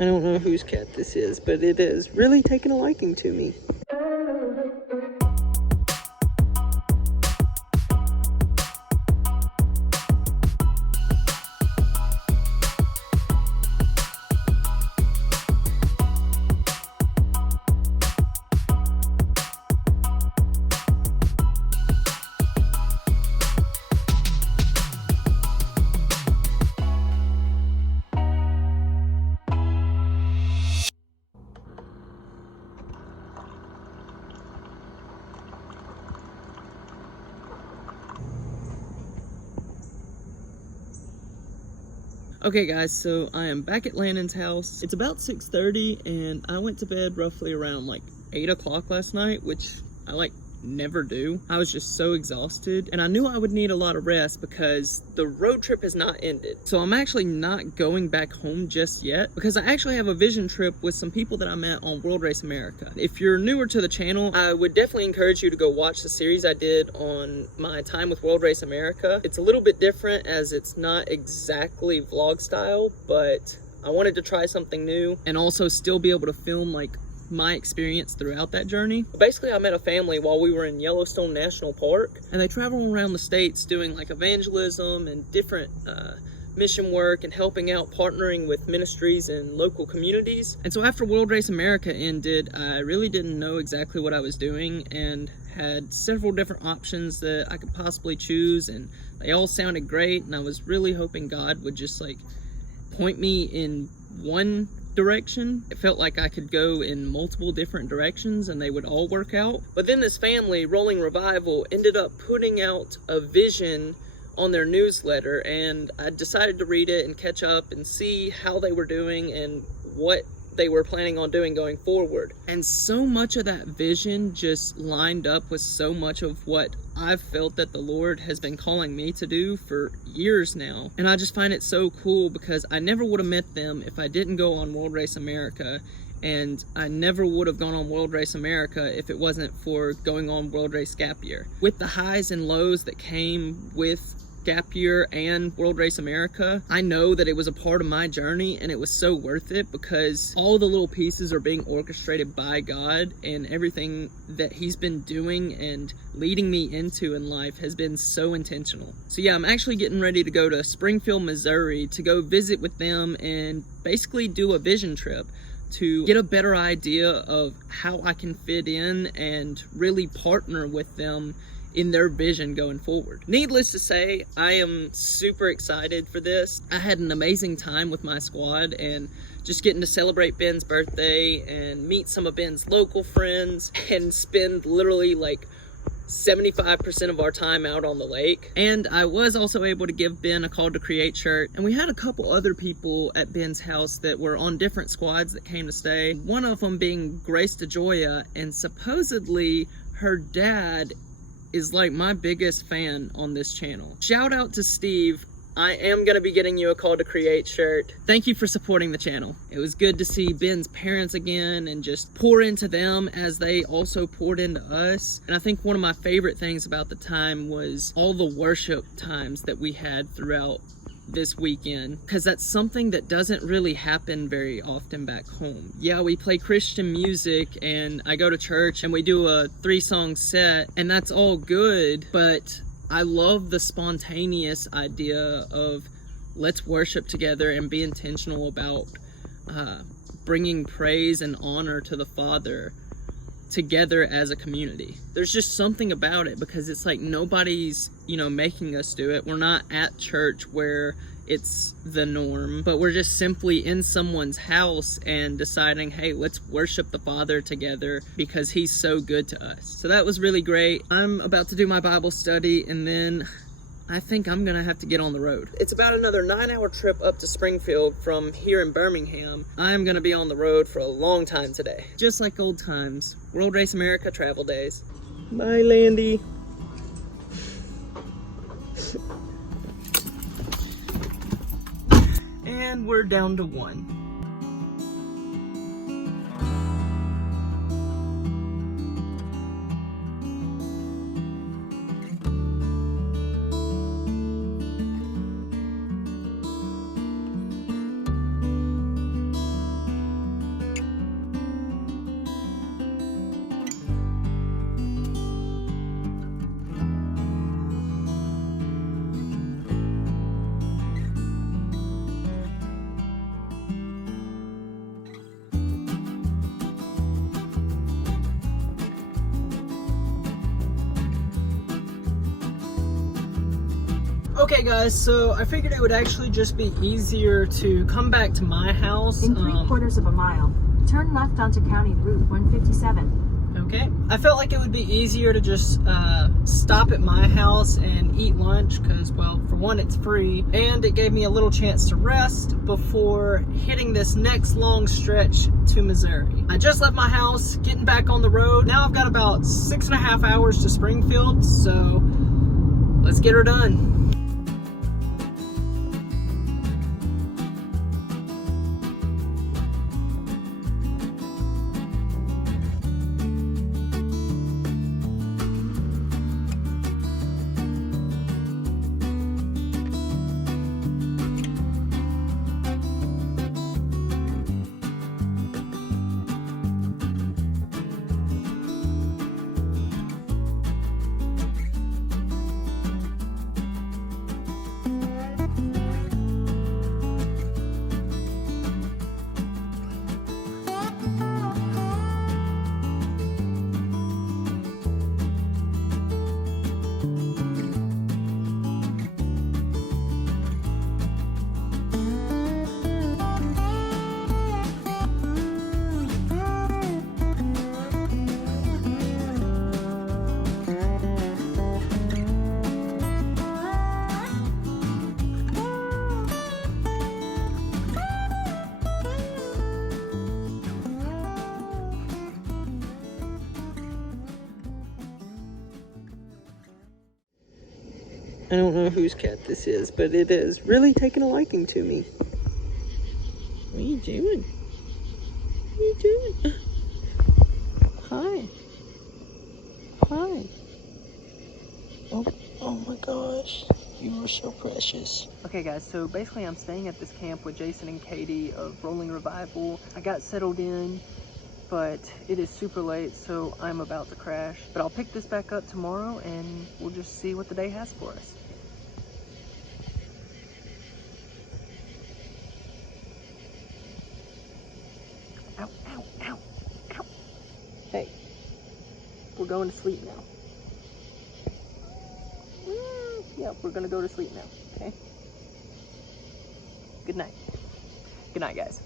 I don't know whose cat this is, but it is really taking a liking to me. Okay guys, so I am back at Landon's house. It's about 6:30 and I went to bed roughly around like 8 o'clock last night, which I never do. I was just so exhausted and I knew I would need a lot of rest because the road trip has not ended. So I'm actually not going back home just yet because I actually have a vision trip with some people that I met on World Race America. If you're newer to the channel, I would definitely encourage you to go watch the series I did on my time with World Race America. It's a little bit different as it's not exactly vlog style, but I wanted to try something new and also still be able to film my experience throughout that journey. Basically, I met a family while we were in Yellowstone National Park, and they travel around the states doing evangelism and different mission work and helping out, partnering with ministries and local communities. And so after World Race America ended, I really didn't know exactly what I was doing and had several different options that I could possibly choose, and they all sounded great, and I was really hoping God would just point me in one direction. It felt like I could go in multiple different directions and they would all work out. But then this family, Rolling Revival, ended up putting out a vision on their newsletter, and I decided to read it and catch up and see how they were doing and what they were planning on doing going forward. And so much of that vision just lined up with so much of what I've felt that the Lord has been calling me to do for years now. And I just find it so cool because I never would have met them if I didn't go on World Race America, and I never would have gone on World Race America if it wasn't for going on World Race Gap Year. With the highs and lows that came with Gap Year and World Race America, I know that it was a part of my journey and it was so worth it because all the little pieces are being orchestrated by God, and everything that He's been doing and leading me into in life has been so intentional. So yeah, I'm actually getting ready to go to Springfield, Missouri to go visit with them and basically do a vision trip to get a better idea of how I can fit in and really partner with them in their vision going forward. Needless to say, I am super excited for this. I had an amazing time with my squad and just getting to celebrate Ben's birthday and meet some of Ben's local friends and spend literally 75% of our time out on the lake. And I was also able to give Ben a Call to Create shirt, and we had a couple other people at Ben's house that were on different squads that came to stay, one of them being Grace DeJoya, and supposedly her dad is my biggest fan on this channel. Shout out to Steve. I am gonna be getting you a Call to Create shirt. Thank you for supporting the channel. It was good to see Ben's parents again and just pour into them as they also poured into us. And I think one of my favorite things about the time was all the worship times that we had throughout this weekend, because that's something that doesn't really happen very often back home. Yeah, we play Christian music and I go to church and we do a 3-song set, and that's all good, but I love the spontaneous idea of let's worship together and be intentional about bringing praise and honor to the Father together as a community. There's just something about it because it's nobody's, making us do it. We're not at church where it's the norm, but we're just simply in someone's house and deciding, hey, let's worship the Father together because He's so good to us. So that was really great. I'm about to do my Bible study and then I think I'm gonna have to get on the road. It's about another 9-hour trip up to Springfield from here in Birmingham. I'm gonna be on the road for a long time today. Just like old times. World Race America travel days. Bye, Landy. And we're down to 1. Okay guys, so I figured it would actually just be easier to come back to my house. In 3/4 of a mile, turn left onto County Route 157. Okay. I felt like it would be easier to just stop at my house and eat lunch because, well, for one, it's free, and it gave me a little chance to rest before hitting this next long stretch to Missouri. I just left my house, getting back on the road. Now I've got about 6.5 hours to Springfield, so let's get her done. I don't know whose cat this is, but it is really taking a liking to me. What are you doing? What are you doing? Hi. Hi. Oh my gosh. You are so precious. Okay guys, so basically I'm staying at this camp with Jason and Katie of Rolling Revival. I got settled in, but it is super late, so I'm about to crash. But I'll pick this back up tomorrow and we'll just see what the day has for us. Ow, ow, ow, ow. Hey, we're going to sleep now. Yep, we're gonna go to sleep now, okay? Good night. Good night, guys.